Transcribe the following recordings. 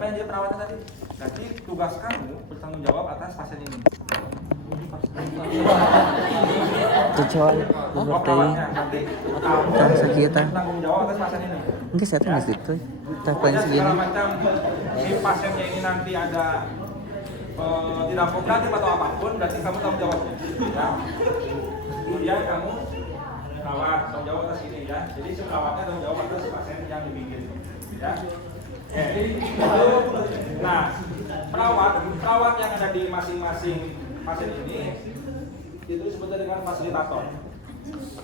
Apa yang dia perawatan tadi? Jadi tugas kamu bertanggung jawab atas pasien ini. Kecuali Perawatnya nanti kamu bertanggung jawab atas pasien ini. enggak saya tuh masih itu. Tapi Pokoknya segini. segala macam si pasiennya ini nanti ada tidak kooperatif atau apapun, berarti kamu tanggung jawabnya. Ya. Kemudian kamu perawat tanggung jawab atas ini ya. Jadi si perawatnya tanggung jawab atas pasien yang di pinggir. Ya. Nah, perawat yang ada di masing-masing pasien ini itu disebut dengan fasilitator.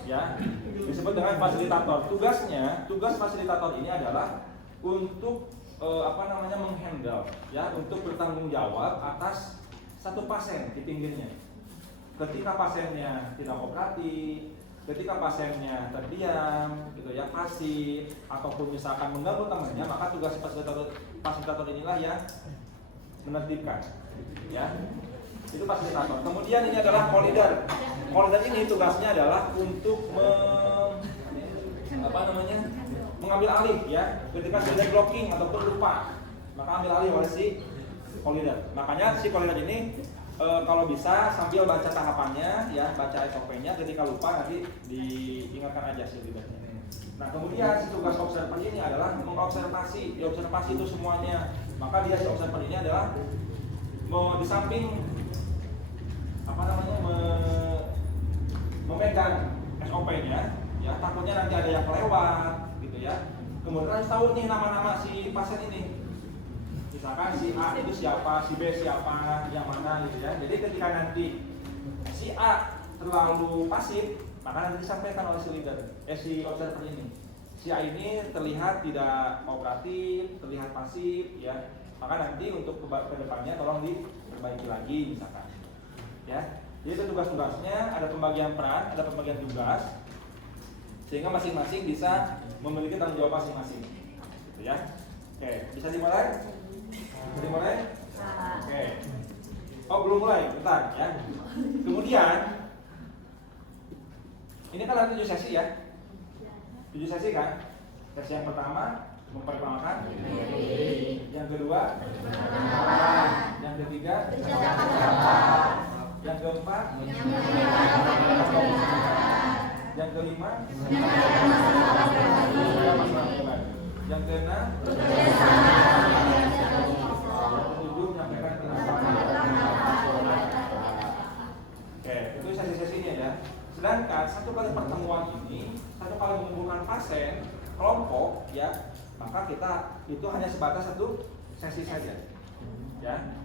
Ya, disebut dengan fasilitator. Tugas fasilitator ini adalah untuk menghandle, ya, untuk bertanggung jawab atas satu pasien di pinggirnya. Ketika pasiennya tidak kooperatif, ketika pasiennya terdiam, gitu ya, pasif, ataupun misalkan mengganggu temannya, maka tugas fasilitator inilah yang menertibkan, ya. Itu fasilitator. Kemudian ini adalah koordinator. Koordinator ini tugasnya adalah untuk mengambil alih, ya. Ketika sudah blocking ataupun lupa, maka ambil alih oleh si koordinator. Makanya si koordinator ini kalau bisa sambil baca tahapannya, ya, baca SOP-nya. Ketika lupa nanti diingatkan aja sih tugasnya. Nah, kemudian si tugas observer ini adalah mengobservasi. Diobservasi itu semuanya. Maka dia si observer ini adalah di samping memegang SOP-nya, ya, takutnya nanti ada yang kelewat, gitu ya. Kemudian harus tahu nih nama-nama si pasien ini. Misalkan si A itu siapa, si B siapa, yang mana gitu ya. Jadi ketika nanti si A terlalu pasif, maka nanti disampaikan oleh si leader, si observer ini. Si A ini terlihat tidak kooperatif, terlihat pasif, ya. Maka nanti untuk ke depannya tolong diperbaiki lagi misalkan. Ya. Jadi itu tugas-tugasnya, ada pembagian peran, ada pembagian tugas, sehingga masing-masing bisa memiliki tanggung jawab masing-masing. Gitu ya. Oke, bisa dimulai? Dimulai? Oke. Oh, belum mulai, bentar ya. Kemudian ini kan ada 7 sesi ya. 7 sesi kan? Sesi yang pertama memperkenalkan, yang kedua yang ketiga, yang keempat, yang kelima, yang keenam, oke, itu sesi-sesinya ya. Sedangkan satu kali pertemuan ini, satu kali mengumpulkan pasien kelompok, ya, maka kita itu hanya sebatas satu sesi saja, ya.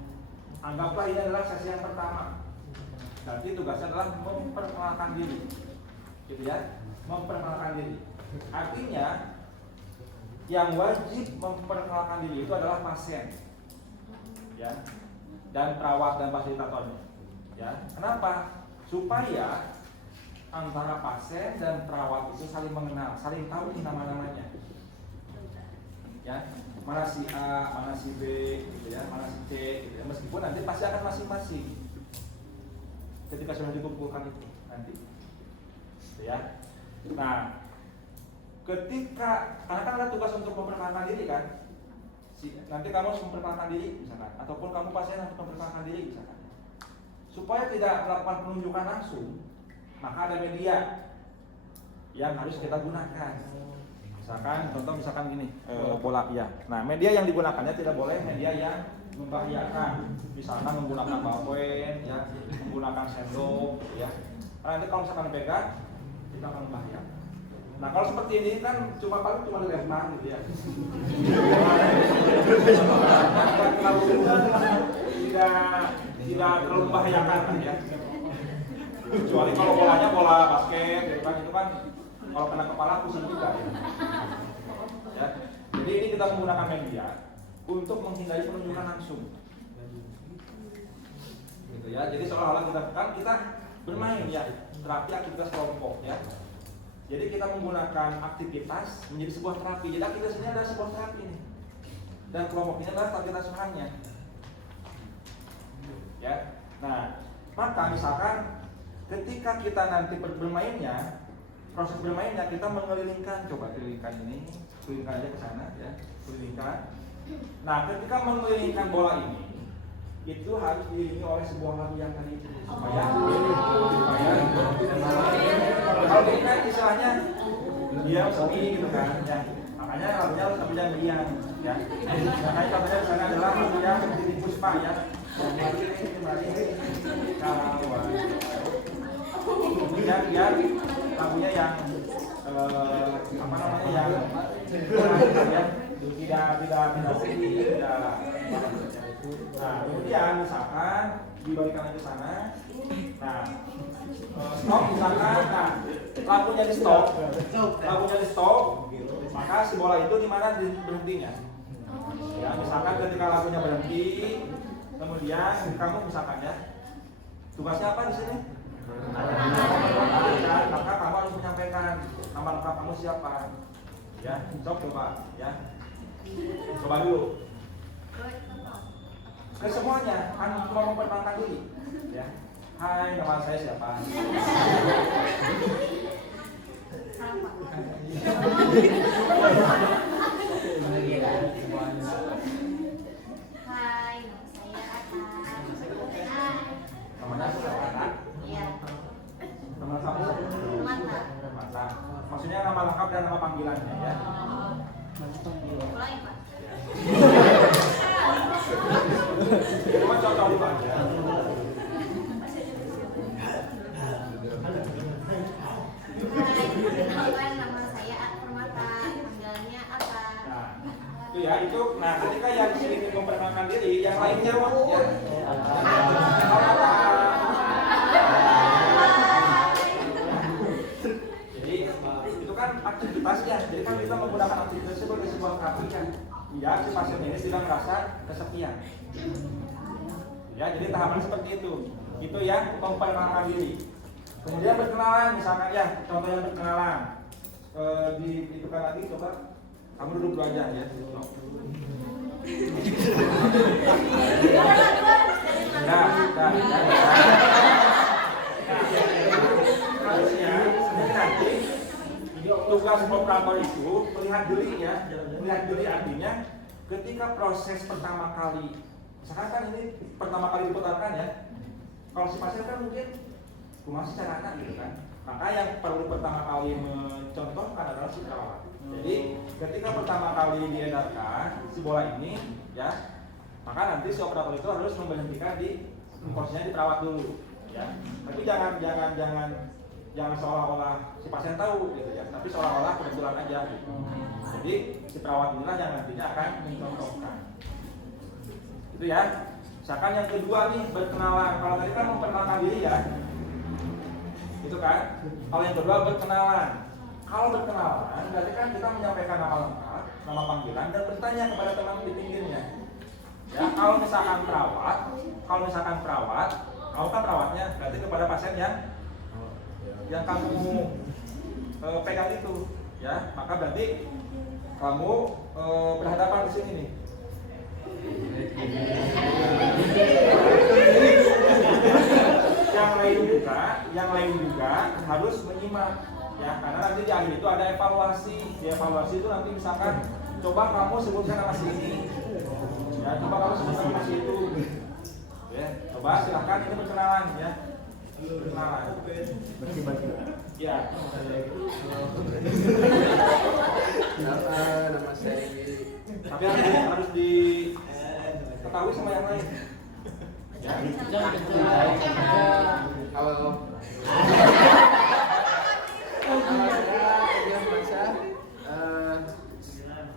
Anggaplah ini adalah sesi yang pertama. Nanti tugasnya adalah memperkenalkan diri, gitu ya, memperkenalkan diri. Artinya yang wajib memperkenalkan diri itu adalah pasien, ya, dan perawat dan fasilitatornya, ya. Kenapa? Supaya antara pasien dan perawat itu saling mengenal, saling tahu nih nama-namanya, ya. Mana si A, mana si B, gitu ya, mana si C, gitu ya. Meskipun nanti pasti akan masing-masing ketika sudah dikumpulkan itu nanti, gitu ya. Nah, karena kan ada tugas untuk memperkenalkan diri kan, nanti kamu harus memperkenalkan diri misalkan, ataupun kamu pasien harus memperkenalkan diri misalkan. Supaya tidak melakukan penunjukan langsung, maka ada media yang harus kita gunakan. Misalkan gini, bola ya. Nah, media yang digunakannya tidak boleh media yang membahayakan. Misalkan menggunakan ballpoint, ya, menggunakan sendok, ya. Karena nanti kalau misalkan pegang, kita akan membahayakan. Nah, kalau seperti ini kan cuma dilempar gitu ya. Tidak terlalu membahayakan kan ya. Kecuali kalau bolanya bola basket, gitu kan, itu kan kalau kena kepala pusing juga ya. Ya. Jadi ini kita menggunakan media untuk menghindari penunjukan langsung. Gitu ya. Jadi seolah-olah kita bermain ya, terapi aktivitas kelompok ya. Jadi kita menggunakan aktivitas menjadi sebuah terapi. Jadi aktivitas ini adalah sebuah terapi ini. Dan kelompok ini adalah target asuhannya. Ya. Nah, maka misalkan ketika kita nanti bermainnya, proses bermainnya kita mengelilingkan, coba kelilingkan ini, kelilingkan aja ke sana ya, kelilingkan. Nah, ketika mengelilingkan bola ini, itu harus diiringi oleh sebuah lagu yang tadi itu supaya kalau ini kan istilahnya dia sepi gitu kan ya, makanya lagunya harus sambil diam ya. Makanya contohnya di sana adalah lagu yang di Puspa ya, kemudian dia lagunya yang apa namanya yang tidak sedih, tidak. Nah, kemudian misalkan dibalikan ke sana. Nah, stop misalkan, nah lagunya di stop, maka si bola itu di mana berhentinya? Ya, misalkan ketika lagunya berhenti, kemudian kamu misalkan ya, tugasnya apa di sini? Maka kamu harus menyampaikan nama lengkap kamu siapa? Ya, coba ya, coba dulu. Ke semuanya, kan cuma memperkenalkan diri ya. Hai, nama saya siapa? Hai, nama saya Ata. Namanya siapa? Iya, Nama kamu? Mata. Mata. Maksudnya nama lengkap dan nama panggilannya ya. Mulai, Pak. Cuma contoh dulu aja. Hai, perkenalkan nama saya Permata. Panggilannya Ata. Nah, itu ya itu. Nah, ketika yang sini memperkenalkan diri, yang lainnya ya. Jadi itu kan aktivitasnya. Jadi kan kita menggunakan aktivitas sebagai sebuah kerapian. Ya, si pasien ini tidak merasa kesepian. Ya, jadi tahapan seperti itu. Itu ya memperkenalkan diri. Kemudian berkenalan, misalkan ya, contohnya berkenalan. Itu kan lagi coba kamu duduk dulu aja ya. Harusnya nanti tugas operator itu melihat diri ya, melihat diri artinya ketika proses pertama kali, misalkan kan ini pertama kali diputarkan ya, kalau si pasien kan mungkin masih caranya gitu kan, maka yang perlu pertama kali mencontohkan adalah si perawat. Jadi ketika pertama kali diedarkan si bola ini ya, maka nanti si operator itu harus memberhentikan di posisinya di perawat dulu ya. Tapi jangan seolah-olah si pasien tahu gitu ya, tapi seolah-olah kebetulan aja gitu. Jadi si perawat inilah yang nantinya akan mencontohkan. Itu ya. Misalkan yang kedua nih berkenalan. Kalau tadi kan memperkenalkan diri ya, itu kan. Kalau yang kedua berkenalan. Kalau berkenalan berarti kan kita menyampaikan nama lengkap, nama panggilan dan bertanya kepada teman di pinggirnya. Ya, kalau misalkan perawat, kamu kan perawatnya, berarti kepada pasien yang kamu pegang itu, ya, maka berarti kamu berhadapan di sini nih. Yang lain juga harus menyimak, ya, karena nanti di akhir itu ada evaluasi. Di evaluasi itu nanti misalkan, coba kamu sebutkan nama si ini, ya, coba kamu sebutkan nama si itu, ya, coba silahkan ini berkenalan, ya. Berkenalan. Ya. Nama saya Tapi harus diketahui sama yang lain. Ya. Halo.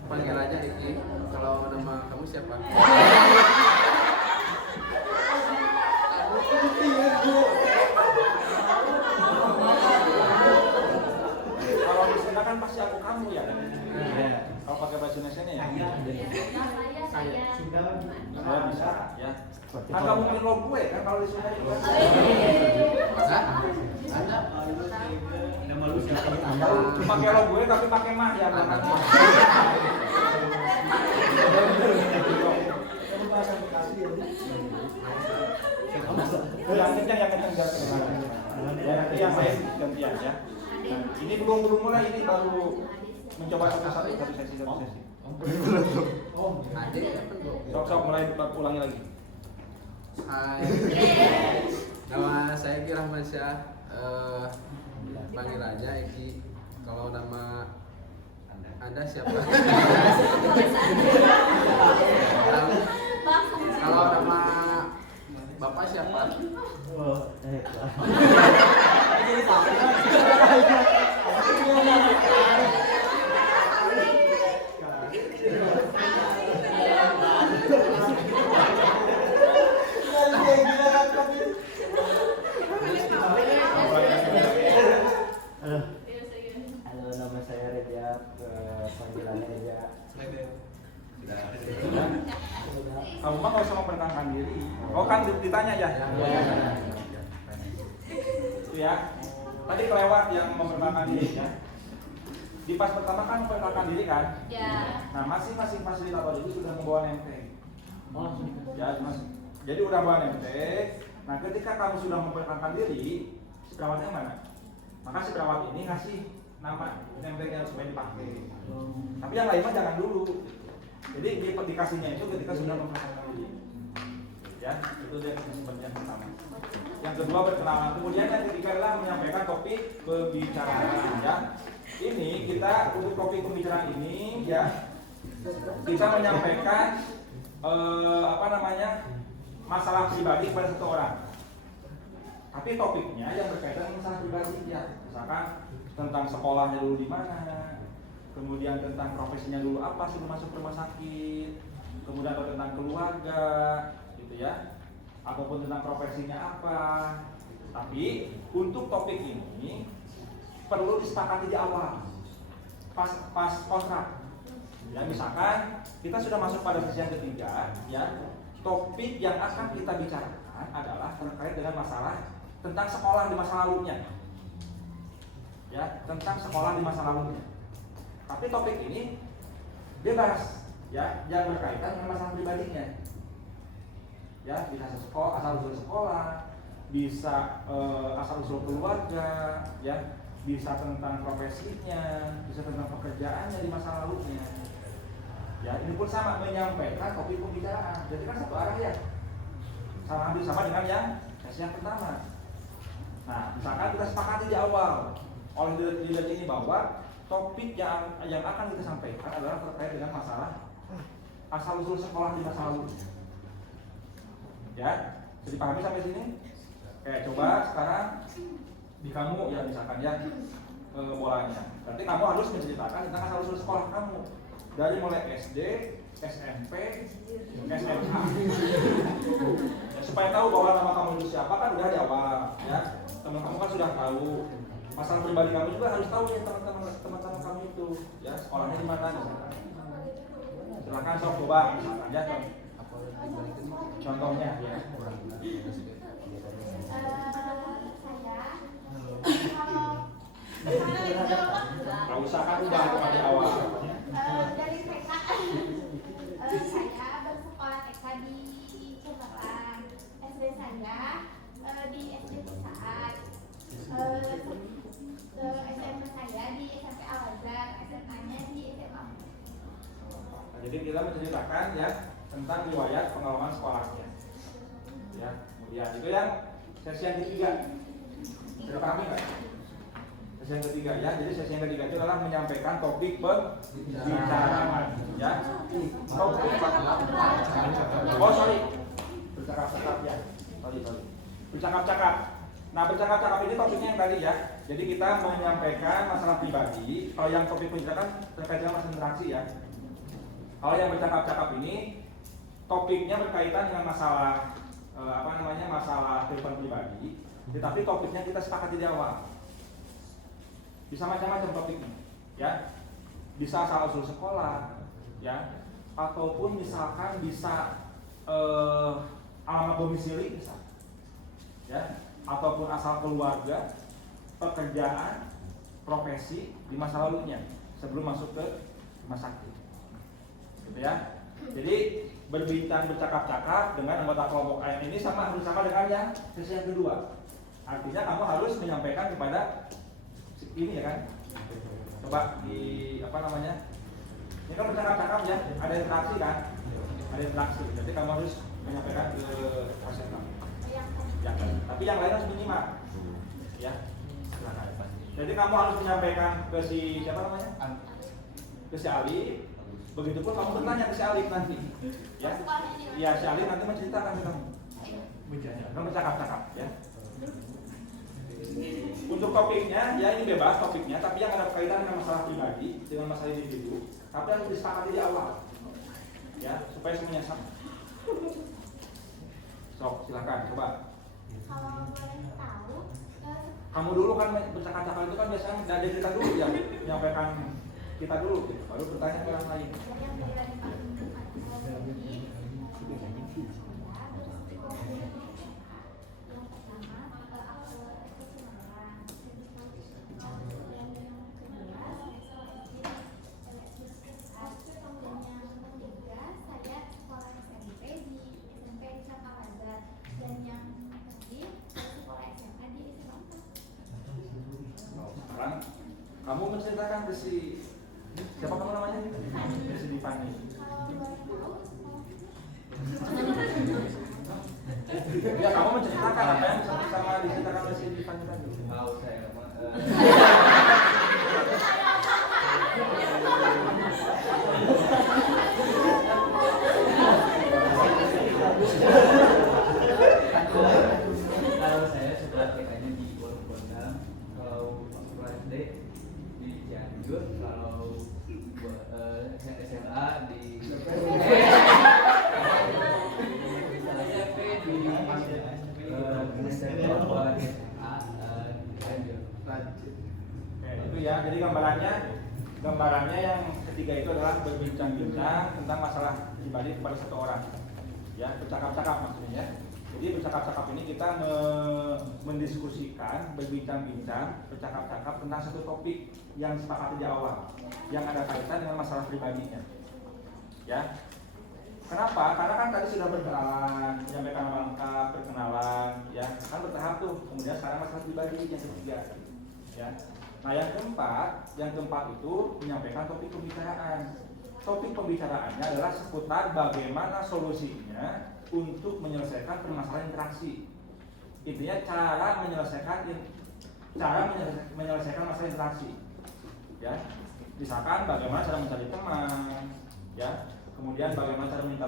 Panggil aja Diki. Kalau nama kamu siapa? Kalau di sana kan pasti aku kamu ya. Kalau pakai bahasa Indonesia ya. Saya bisa ya. Kan kamu main lo gue kan kalau di sana itu. Ada. Pakai lo gue tapi pakai mah ya belakangnya. Yang kencang jangan kedengaran. Ya nanti yang lain gantian ya. Nah, ini belum mulai, ini baru mencoba satu sesi. Ade apa tuh? Sok mulai ulangi lagi. Hai. Nama saya Eki Rahmansyah. Panggilannya Eki. Kalau nama Anda siapa? Kalau nama Bapak siapa? Halo, nama saya Rejab, panggilannya Rejab. Kamu mah nggak usah memperkenalkan diri. Oh kan ditanya ya. Itu ya. Tadi kelewat yang memperkenalkan diri ya. Di pas pertama kan memperkenalkan diri kan. Ya. Nah masing-masing fasilitator itu sudah membawa name. Oh, Ya mas. Jadi udah bawa name. Nah ketika kamu sudah memperkenalkan diri, si perawatnya mana? Maka si perawat ini ngasih nama name yang supaya dipakai. Tapi yang lain mah jangan dulu. Jadi dikasihnya itu ketika sudah memperkenalkan diri. Ya, itu dia seperti yang pertama. Yang kedua berkenalan. Kemudian yang ketiga adalah menyampaikan topik pembicaraan. Ya, ini kita untuk topik pembicaraan ini ya kita menyampaikan masalah pribadi kepada satu orang. Tapi topiknya yang berkaitan dengan masalah pribadi ya, misalkan tentang sekolahnya dulu di mana, kemudian tentang profesinya dulu apa sebelum masuk rumah sakit, kemudian atau tentang keluarga, gitu ya, ataupun tentang profesinya apa. Tapi untuk topik ini perlu disepakati di awal, pas kontrak. Ya, misalkan kita sudah masuk pada sesi yang ketiga, ya, topik yang akan kita bicarakan adalah terkait dengan masalah tentang sekolah di masa lalunya, ya, tentang sekolah di masa lalunya. Tapi topik ini bebas, ya, yang berkaitan dengan masalah pribadinya. Ya, bisa asal usul sekolah, bisa asal usul keluarga, ya, bisa tentang profesinya, bisa tentang pekerjaannya di masa lalunya. Ya, ini pun sama menyampaikan topik pembicaraan. Jadi kan satu arah ya, sama hampir sama dengan yang sesi yang pertama. Nah, misalkan kita sepakati di awal oleh leader ini bahwa topik yang akan kita sampaikan adalah terkait dengan masalah asal usul sekolah di masa lalu. Ya, bisa dipahami sampai sini? Oke, coba sekarang di kamu ya misalkan ya bolanya. Berarti kamu harus menceritakan tentang asal usul sekolah kamu dari mulai SD, SMP, SMA. Ya, supaya tahu bahwa nama kamu itu siapa kan udah di awal, ya. Teman kamu kan sudah tahu. Masalah pribadi kamu juga harus tahu ya teman-teman kamu itu, ya sekolahnya di mana misalkan. Silakan sok coba misalkan ya contohnya ya. Gak usah kan udah di awal. Dari TK, saya bersekolah TK di Cempelang, SD saya di SD Pusat, SMP saya di SMP Al-Azhar, SMA-nya di SMA. Nah, jadi kita menceritakan ya tentang riwayat pengalaman sekolahnya. Ya, kemudian itu yang sesi yang ketiga. Sudah pahami nggak? Sesi yang ketiga ya. Jadi sesi yang ketiga itu adalah menyampaikan topik pembicaraan. Ya. Topik. Oh sorry. Bercakap-cakap ya. Sorry. Bercakap-cakap. Nah bercakap-cakap ini topiknya yang tadi ya. Jadi kita menyampaikan masalah pribadi. Kalau yang topik pembicaraan terkait dengan masalah interaksi ya. Kalau yang bercakap-cakap ini topiknya berkaitan dengan masalah masalah kehidupan pribadi. Tetapi topiknya kita sepakati di awal. Bisa macam-macam topiknya, ya. Bisa asal usul sekolah, ya. Ataupun misalkan bisa alamat domisili, bisa, ya. Ataupun asal keluarga, pekerjaan, profesi di masa lalunya sebelum masuk ke rumah sakit, gitu ya. Jadi berbincang bercakap-cakap dengan anggota kelompok ayam ini hampir sama dengan yang sesi yang kedua. Artinya kamu harus menyampaikan kepada ini ya kan. Coba di Ini kan bercakap-cakap ya, ada interaksi kan? Ada interaksi. Jadi kamu harus menyampaikan ke pasien kamu. Ya, tapi yang lain harus menyimak. Ya, silakan. Jadi kamu harus menyampaikan ke si siapa namanya? Ke si Ali. Begitupun kamu bertanya ke si Ali nanti. Ya, ya si Ali nanti menceritakan ke kamu. Kamu bercakap-cakap ya. Untuk topiknya, ya ini bebas topiknya, tapi yang ada kaitan dengan masalah pribadi, dengan masalah individu, tapi harus disepakati di awal, ya supaya semuanya sama. Sok, silakan coba. Kalau boleh tahu, Kamu dulu kan bercakap-cakap itu kan biasanya dari kita dulu ya, menyampaikan kita dulu, gitu. Baru bertanya ke orang lain. yang dari Sekarang kamu menceritakan ke si siapa kamu namanya? Ke si Divani. Ya kamu menceritakan apa yang sama diceritakan oleh si Divani tadi. Tahu saya kalau saya setelah TK-nya di Pondok, kalau sekolah SD di Cianjur, kalau SMA di Itu ya, jadi gambarannya yang ketiga itu adalah berbincang-bincang tentang masalah pribadi kepada satu orang. Ya, bercakap-cakap maksudnya ya. Jadi bercakap-cakap ini kita mendiskusikan, berbincang-bincang, bercakap-cakap tentang satu topik yang sepakati di awal, yang ada kaitan dengan masalah pribadinya. Ya. Kenapa? Karena kan tadi sudah berkenalan, menyampaikan nama lengkap, perkenalan, ya kan bertahap tuh. Kemudian sekarang masalah pribadi yang ketiga, ya. Nah yang keempat itu menyampaikan topik pembicaraan. Topik pembicaraannya adalah seputar bagaimana solusinya untuk menyelesaikan permasalahan interaksi. Intinya cara menyelesaikan masalah interaksi. Ya, misalkan bagaimana cara mencari teman, ya. Kemudian bagaimana cara minta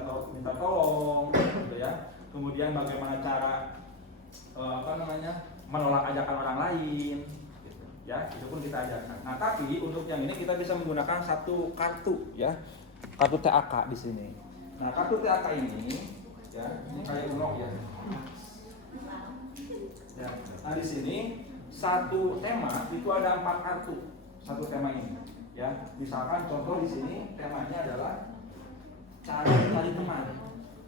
tolong, gitu ya. Kemudian bagaimana cara menolak ajakan orang lain, gitu. Ya, itu pun kita ajarkan. Nah, tapi untuk yang ini kita bisa menggunakan satu kartu, ya, kartu TAK di sini. Nah, kartu TAK ini, ya, ini kayak unok ya. Ya. Nah, di sini satu tema itu ada 4 kartu, satu tema ini. Ya, misalkan contoh di sini temanya adalah cara mencari teman,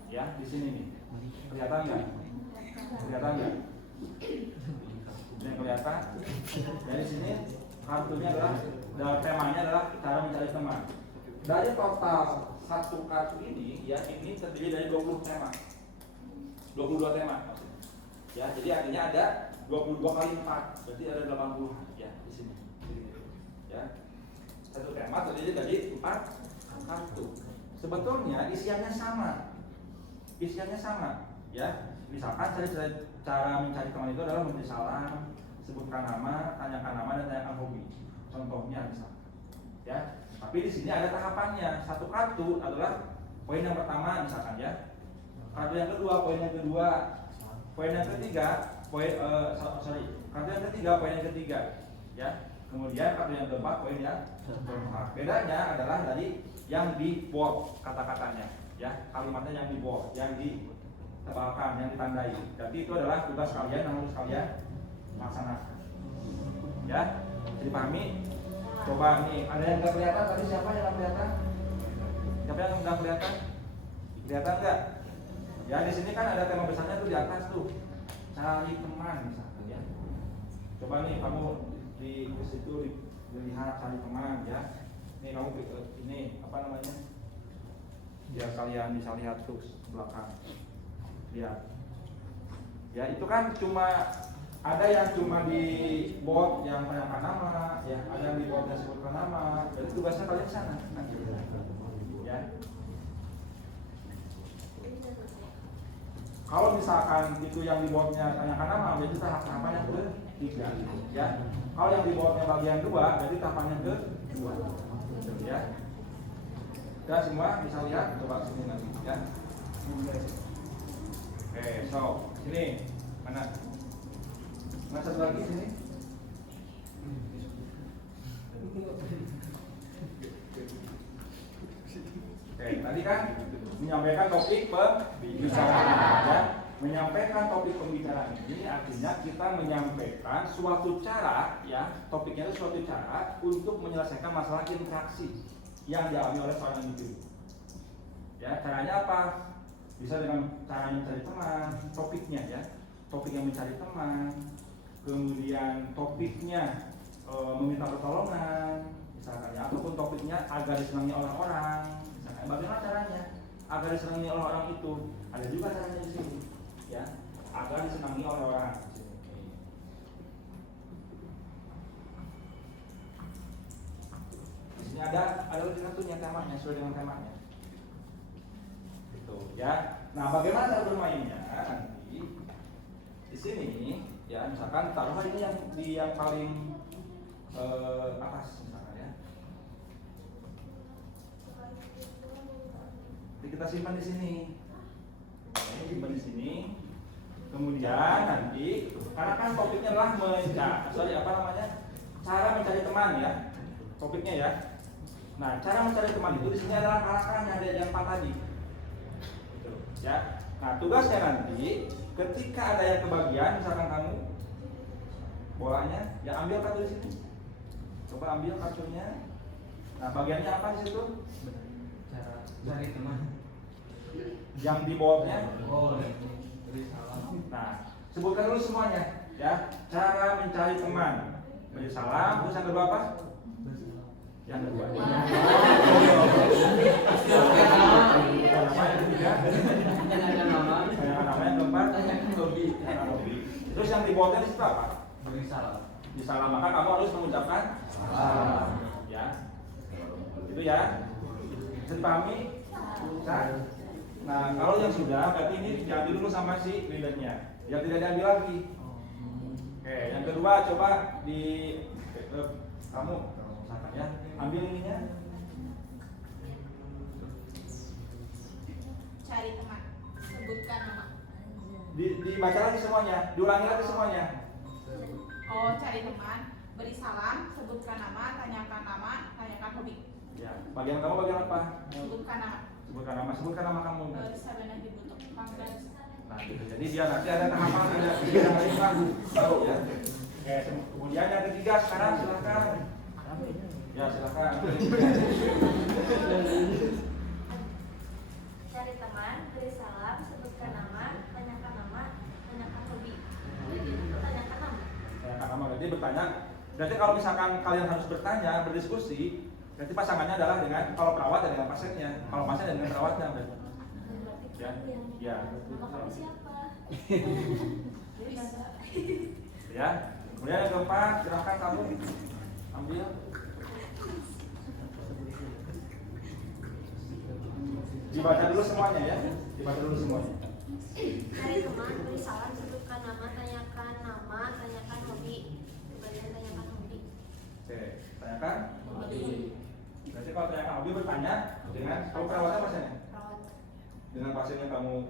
ya di sini nih, kelihatan nggak? Kelihatan nggak? Ini kelihatan. Dari sini kartunya adalah, temanya adalah cara mencari teman. Dari total satu kartu ini, ya ini terdiri dari 20 tema, 22 tema maksudnya. Ya, jadi artinya ada 22 kali 4, berarti ada 80 ya di sini. Ya, satu tema terdiri dari 4 kartu. Sebetulnya isiannya sama, ya. Misalkan cara mencari teman itu adalah memberi salam, sebutkan nama, tanyakan nama, dan tanyakan hobi. Contohnya misalkan, ya. Tapi di sini ada tahapannya. Satu kartu adalah poin yang pertama misalkan ya. Kartu yang kedua, poin yang kedua, poin yang ketiga, kartu yang ketiga, poin yang ketiga, ya. Kemudian kartu yang keempat, poin yang keempat. Bedanya adalah dari yang di bold kata-katanya, ya, kalimatnya yang di bold, yang ditebalkan, yang ditandai. Jadi itu adalah tugas kalian yang harus kalian laksanakan. Ya, dipahami? Coba nih, ada yang nggak kelihatan tadi, siapa yang nggak kelihatan? Siapa yang nggak kelihatan? Kelihatan nggak? Ya di sini kan ada tema besarnya tuh di atas tuh, cari teman misalkan ya. Coba nih kamu di situ dilihat cari teman ya. Ini kamu ini apa namanya? Biar kalian bisa lihat tuh belakang. Lihat. Ya itu kan cuma ada yang cuma di bot yang tanyakan nama, ya, ada yang di bot yang sebutkan nama. Jadi tugasnya kalian di sana nanti. Ya. Kalau misalkan itu yang di botnya tanyakan nama, berarti tahapan yang ketiga, ya. Kalau yang di botnya bagian 2, berarti tahapan yang kedua, ya. Kita semua bisa lihat, coba sini nanti, ya. Oke, so sini mana? Mana satu lagi sini? Oke, tadi kan menyampaikan topik pembicaraan, ya. Menyampaikan topik pembicaraan ini artinya kita menyampaikan suatu cara, ya. Topiknya itu suatu cara untuk menyelesaikan masalah interaksi yang dialami oleh seorang individu. Ya, caranya apa? Bisa dengan cara mencari teman, topiknya, ya. Topik yang mencari teman, kemudian topiknya meminta pertolongan, misalkan, ya, ataupun topiknya agar disenangi orang-orang. Bagaimana caranya agar disenangi oleh orang itu? Ada juga caranya di sini, ya, agar disenangi oleh orang. Di sini ada lebih satunya temanya, sesuai dengan temanya. Gitu, ya. Nah, bagaimana cara bermainnya? Nanti di sini, ya, misalkan taruhlah ini yang paling atas, misalkan, ya. Jadi kita simpan di sini. Ini simpan di sini. Kemudian nanti, karena kan topiknya adalah cara mencari teman, ya. Topiknya, ya. Nah, cara mencari teman itu di sini adalah kalakannya ada yang 4 tadi. Gitu, ya. Nah, tugasnya nanti ketika ada yang kebagian, misalkan kamu bolanya, ya ambil kartu di sini. Coba ambil kartunya. Nah, bagiannya apa di situ? Cara cari teman. Yang di bawahnya. Oh, beri salam. Nah, sebutkan dulu semuanya, ya. Cara mencari teman. Beri salam. Terus yang kedua apa? Yang kedua. Namanya ketiga. Tanyakan nama. Tanyakan nama yang keempat. Tanyakan hobi. Terus yang di bawahnya di situ apa? Beri salam. Di salam, maka kamu harus mengucapkan salam, ya. Itu, ya. Bisa dipahami? Bisa? Nah, kalau yang sudah, berarti ini diambil dulu sama si leadernya. Yang tidak diambil lagi. Oke, yang kedua coba di kamu misalkan, ya, ambil ininya. Cari teman, sebutkan nama. Dibaca lagi semuanya, diulangi lagi semuanya. Oh, cari teman, beri salam, sebutkan nama, tanyakan hobi. Ya, bagian kamu bagian apa? Sebutkan nama. Sebutkan nama kamu. Sabana dibutuh panggilan. Nah, gitu. Jadi dia nanti ada tahapan, ada 3 tahapan baru, ya. Oke, kemudian yang ketiga sekarang silakan. Ya, silakan. Cari teman, beri salam, sebutkan nama, tanyakan hobi. Tanyakan nama. Tanyakan nama, berarti bertanya. Berarti kalau misalkan kalian harus bertanya, berdiskusi, berarti pasangannya adalah dengan, kalau perawat ya dengan pasiennya, kalau pasien ya dengan perawatnya, berarti. Ya, ya. Nama kamu siapa? Ya. Kemudian yang keempat, silakan kamu ambil. Dibaca dulu semuanya, ya. Dibaca dulu semuanya. Cari teman, beri salam, sebutkan nama, tanyakan hobi. Kemudian tanyakan hobi. Oke, tanyakan. Berarti kalau tanyakan hobi bertanya dengan, kalau perawatnya pasiennya? Perawat. Dengan pasien yang kamu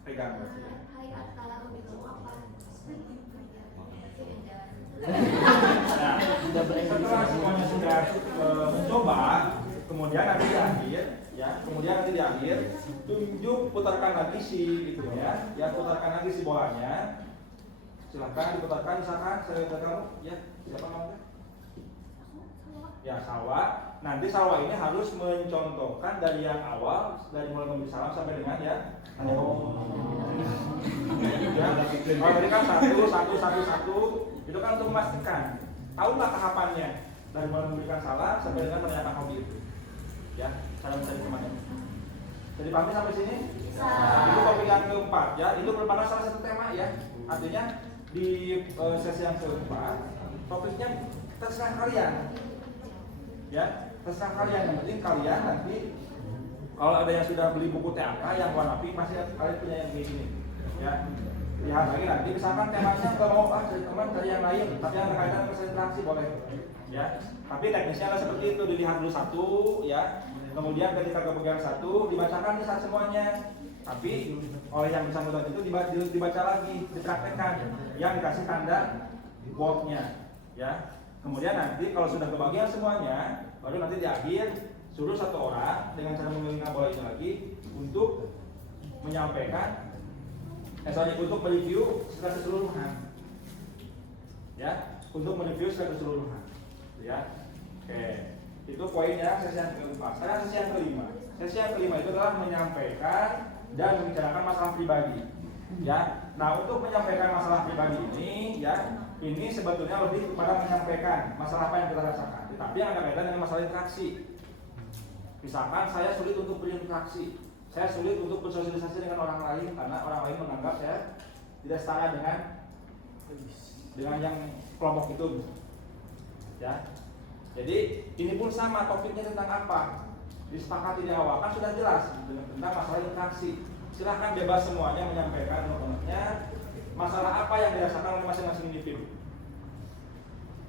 pegang berarti, ya. Hai Atta, hobi kamu apa? Nah, setelah semuanya sudah mencoba, kemudian nanti di akhir, ya, tunjuk, putarkan lagi si itu, ya, putarkan lagi si bolanya. Silahkan diputarkan, misalkan saya kamu, ya, siapa namanya? Ya, Salwa. Nanti Salwa ini harus mencontohkan dari yang awal, dari mulai memberi salam sampai dengan, ya. Ya, kalau tadi kan satu, itu kan untuk memastikan. Tahulah tahapannya dari mulai memberikan salam sampai dengan menanyakan hobi itu. Ya, cara mencari temannya. Bisa dipahami sampai sini? Bisa. Nah, itu topik yang keempat ya. Itu merupakan salah satu tema ya. Artinya di sesi yang keempat topiknya terserah kalian. Ya, terserah kalian. Yang penting kalian nanti kalau ada yang sudah beli buku TAK yang warna pink pasti kalian punya yang kayak gini. Ya. Lihat lagi nanti misalkan temanya nggak mau cari teman cari yang lain, tapi yang berkaitan dengan interaksi boleh. Ya. Tapi teknisnya adalah seperti itu, dilihat dulu satu ya. Kemudian ketika kepegang satu dibacakan nih semuanya. Tapi oleh yang bersangkutan itu dibaca lagi, dipraktekkan yang dikasih tanda boldnya. Ya. Kemudian nanti kalau sudah kebagian semuanya, baru nanti di akhir suruh satu orang dengan cara menggunakan bola itu lagi untuk menyampaikan untuk mereview secara keseluruhan. Ya, untuk mereview secara keseluruhan. Ya. Oke. Itu poinnya sesi yang keempat. Sekarang sesi yang kelima. Sesi yang kelima itu adalah menyampaikan dan membicarakan masalah pribadi. Ya. Nah, untuk menyampaikan masalah pribadi ini ya, ini sebetulnya lebih kepada menyampaikan masalah apa yang kita rasakan. Tapi yang ada kaitan dengan masalah interaksi. Misalkan saya sulit untuk berinteraksi, saya sulit untuk bersosialisasi dengan orang lain karena orang lain menganggap saya tidak setara dengan yang kelompok itu. Ya. Jadi ini pun sama, topiknya tentang apa? Disepakati di awal kan sudah jelas tentang masalah interaksi. Silahkan bebas semuanya menyampaikan dokumennya masalah apa yang dirasakan oleh masing-masing individu.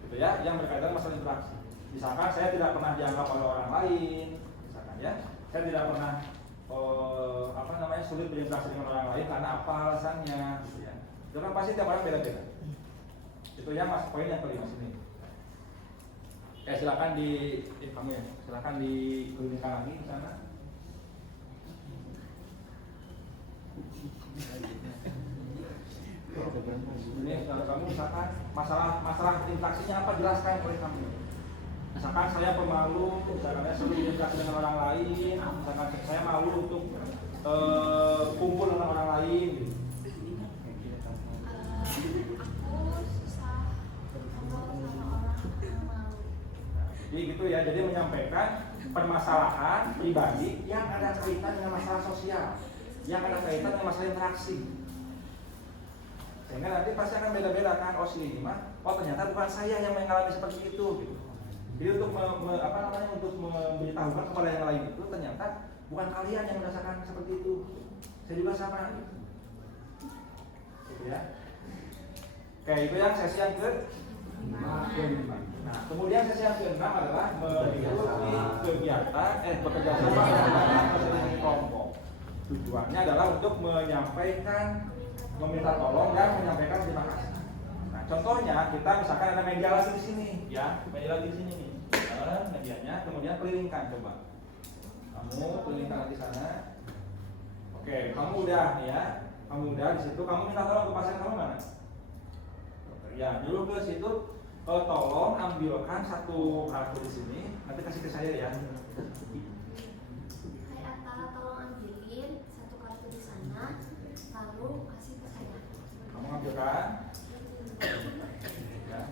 Gitu ya, yang berkaitan masalah interaksi. Misalkan saya tidak pernah dianggap oleh orang lain. Ya, saya tidak pernah sulit berinteraksi dengan orang lain karena apa alasannya, gitu ya. Itu kan pasti tiap orang beda-beda. Itu ya mas poin yang kelima sini. Silakan kamu ya, silakan dikelilingkan lagi di sana. Ini kalau kamu misalkan masalah interaksinya apa jelaskan oleh kamu. Misalkan saya pemalu, misalkan saya sulit berinteraksi dengan orang lain, misalkan saya malu untuk kumpul dengan orang lain. Aku susah ngobrol sama orang yang malu. Jadi gitu ya, jadi menyampaikan permasalahan pribadi yang ada kaitan dengan masalah sosial, yang ada kaitan dengan masalah interaksi. Sehingga nanti pasti akan beda-beda kan, oh si ini mah, oh ternyata bukan saya yang mengalami seperti itu gitu. Jadi untuk untuk memberitahukan kepada yang lain itu ternyata bukan kalian yang merasakan seperti itu. Saya juga sama gitu. Gitu ya. Oke, itu yang sesi yang ke-5. Nah, kemudian sesi yang ke-6 adalah mengikuti kegiatan bekerja sama dengan masing-masing kelompok. Tujuannya adalah untuk menyampaikan, meminta tolong dan menyampaikan terima kasih. Nah, contohnya kita misalkan ada media lagi di sini, ya, media lagi di sini nih. Medianya, kemudian kelilingkan coba. Kamu kelilingkan di sana. Oke, kamu udah nih ya. Kamu udah di situ, kamu minta tolong ke pasien kamu mana? Ya, dulu ke situ, tolong ambilkan satu kartu di sini, nanti kasih ke saya ya. Hai Atta, tolong ambilin satu kartu di sana, lalu kasih ke saya. Kamu ambilkan. Ya.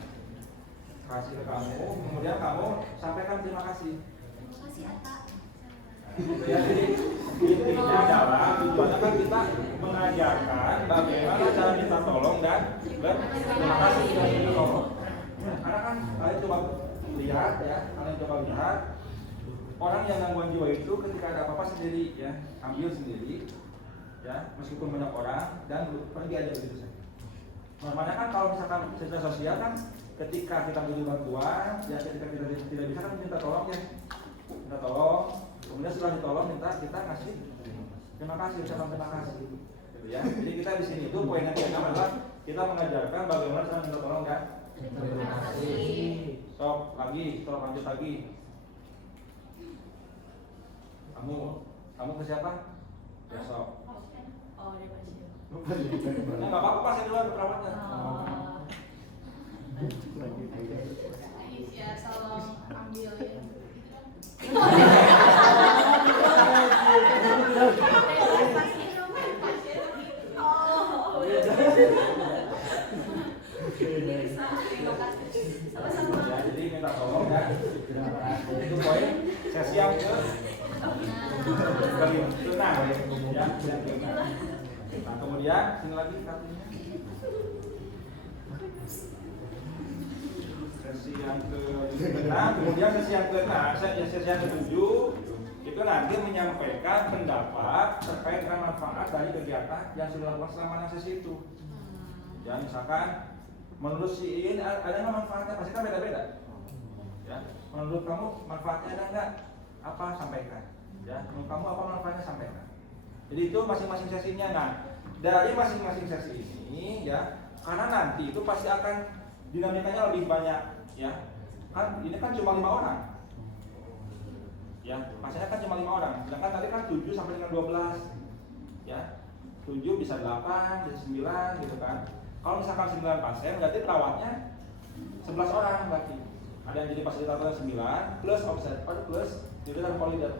Kasih ke kamu, kemudian kamu sampaikan terima kasih. Terima kasih Atta. Ya, jadi intinya adalah tujuannya kan kita mengajarkan bagaimana cara minta tolong dan berterima kasih kepada minta tolong. Karena kan kalian coba lihat ya, kalian coba lihat orang yang gangguan jiwa itu ketika ada apa-apa sendiri ya, ambil sendiri ya, meskipun banyak orang dan pergi aja begitu saja. Normalnya kan kalau misalkan secara sosial kan ketika kita butuh bantuan, ya ketika kita tidak bisa kan minta tolong ya, minta tolong. Kemudian setelah ditolong kita ngasih terima kasih, ucapan terima kasih, gitu ya. Jadi kita di sini itu poin yang keenam adalah kita mengajarkan bagaimana cara minta tolong kan. Terima kasih. Stop lanjut lagi. Kamu ke siapa? Besok. Oh, dia pasien. Nggak apa-apa, pas dulu ke perawatnya. Ya, tolong ambilin. Ya, jadi minta tolong ya. Itu poin sesi yang ke-5. Nah, Ya, tidak kena. Nah, kemudian sini lagi kartunya. Sesi yang ke-6, kemudian sesi yang ke-7 itu nanti menyampaikan pendapat terkait dengan manfaat dari kegiatan yang sudah dilakukan selama sesi itu. Ya, misalkan menurut si ini ada nggak manfaatnya? Pasti kan beda-beda. Ya, menurut kamu manfaatnya ada nggak? Apa sampaikan? Ya, menurut kamu apa manfaatnya sampaikan. Jadi itu masing-masing sesinya. Nah, dari masing-masing sesi ini ya, karena nanti itu pasti akan dinamikanya lebih banyak. Ya, kan ini kan cuma 5 orang. Ya, pasalnya kan cuma 5 orang. Sedangkan tadi kan 7 sampai dengan 12. Ya, 7 bisa 8, bisa 9 gitu kan. Kalau misalkan 9 pasien berarti perawatnya 11 orang berarti. Ada yang jadi fasilitator 9 plus observer plus judul dan polider.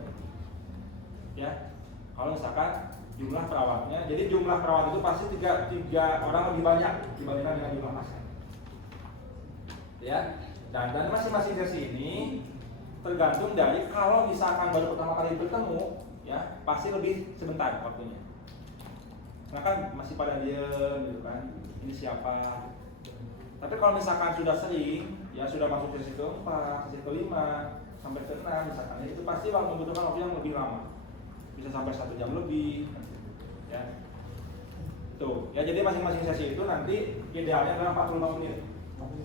Ya. Kalau misalkan jumlah perawatnya, jadi jumlah perawat itu pasti 3 orang lebih banyak dibandingkan dengan jumlah pasien. Ya. Dan masing-masing sesi ini tergantung dari kalau misalkan baru pertama kali bertemu, ya pasti lebih sebentar waktunya. Karena kan masih pada diem gitu kan, ini siapa? Tapi kalau misalkan sudah sering, ya sudah masuk sesi ke-4, sesi ke-5, sampai ke-6 misalkan, itu pasti membutuhkan waktu yang lebih lama, bisa sampai 1 jam lebih, ya. Tuh, ya jadi masing-masing sesi itu nanti idealnya adalah 45 menit,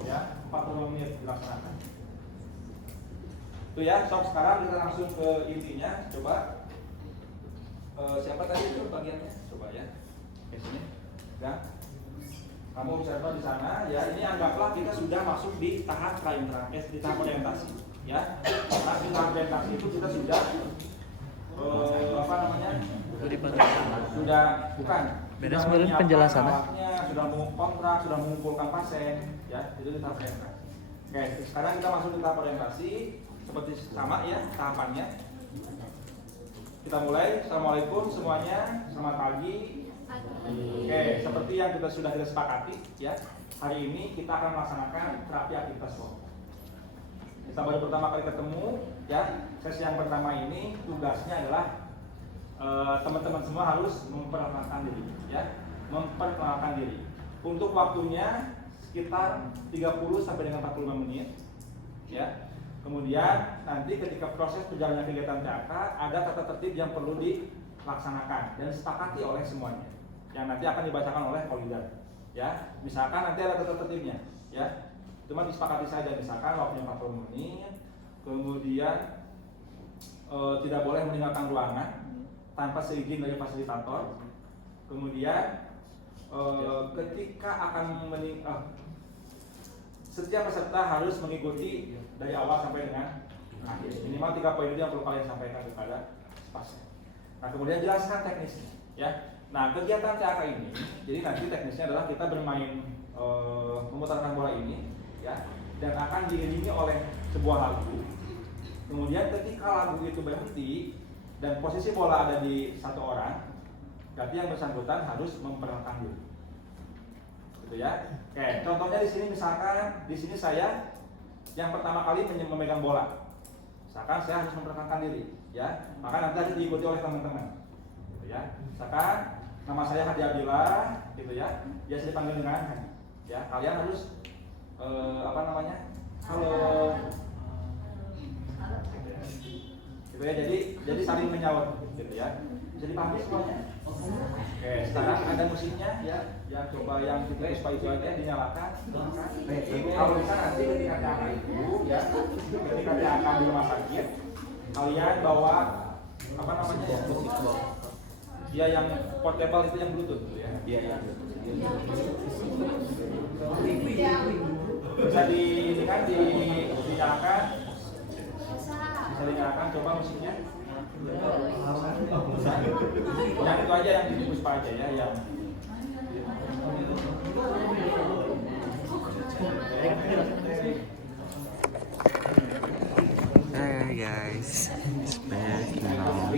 ya 45 menit dilaksanakan. Tuh ya, so sekarang kita langsung ke intinya. Coba siapa tadi itu bagiannya? Coba ya, ke sini. Ya, kamu bisa lihat di sana. Ya, ini anggaplah kita sudah masuk di tahap di tahap orientasi. Ya, nah di tahap orientasi itu kita sudah apa namanya? Sudah bukan. Beda sebelum penjelasan. Sudah mengontrak, sudah mengumpulkan pasien. Ya, itu di tahap orientasi. Oke, sekarang kita masuk di tahap orientasi. Seperti sama ya tahapannya. Kita mulai. Assalamualaikum semuanya, selamat pagi. Oke, seperti yang sudah kita sepakati ya, hari ini kita akan melaksanakan terapi aktivitas kelompok. Kita baru pertama kali ketemu ya. Sesi yang pertama ini tugasnya adalah teman-teman semua harus memperkenalkan diri ya, memperkenalkan diri. Untuk waktunya sekitar 30 sampai dengan 45 menit ya. Kemudian nanti ketika proses perjalanan kegiatan TAK ada tata tertib yang perlu dilaksanakan dan disepakati oleh semuanya, yang nanti akan dibacakan oleh Polidar. Ya, misalkan nanti ada tata tertibnya, ya, cuma disepakati saja. Misalkan waktunya 40 menit, kemudian tidak boleh meninggalkan ruangan tanpa seizin dari fasilitator. Kemudian ketika akan setiap peserta harus mengikuti dari awal sampai dengan akhir. Minimal 3 poin itu yang perlu kalian sampaikan kepada pasien. Nah, kemudian jelaskan teknisnya, ya. Nah, kegiatan TAK ini, jadi nanti teknisnya adalah kita bermain memutarkan bola ini, ya, dan akan diiringi oleh sebuah lagu. Kemudian ketika lagu itu berhenti dan posisi bola ada di 1 orang, berarti yang bersangkutan harus memperkenalkan diri. Gitu ya. Oke, contohnya di sini misalkan di sini saya yang pertama kali memegang bola. Misalkan saya harus memperkenalkan diri, ya. Maka nanti harus diikuti oleh teman-teman. Gitu ya. Misalkan nama saya Hadi Abdillah, gitu ya. Biasa dipanggil dengan Hadi. Ya, kalian harus apa namanya? Halo. Gitu ya. Jadi saling menyaut, gitu ya. Bisa dipahami semuanya? Oke, sekarang ada musiknya ya. Ya, coba yang kita supaya itu aja dinyalakan. Kalau bisa nanti ketika TAK itu ya, ketika TAK di rumah sakit, kalian bawa apa namanya ya? Ya yang portable itu yang Bluetooth tuh ya. Iya. Bisa dinyalakan. Bisa dinyalakan, coba musiknya. Yang itu aja yang di Puspa aja ya, yang Hey guys, it's back now.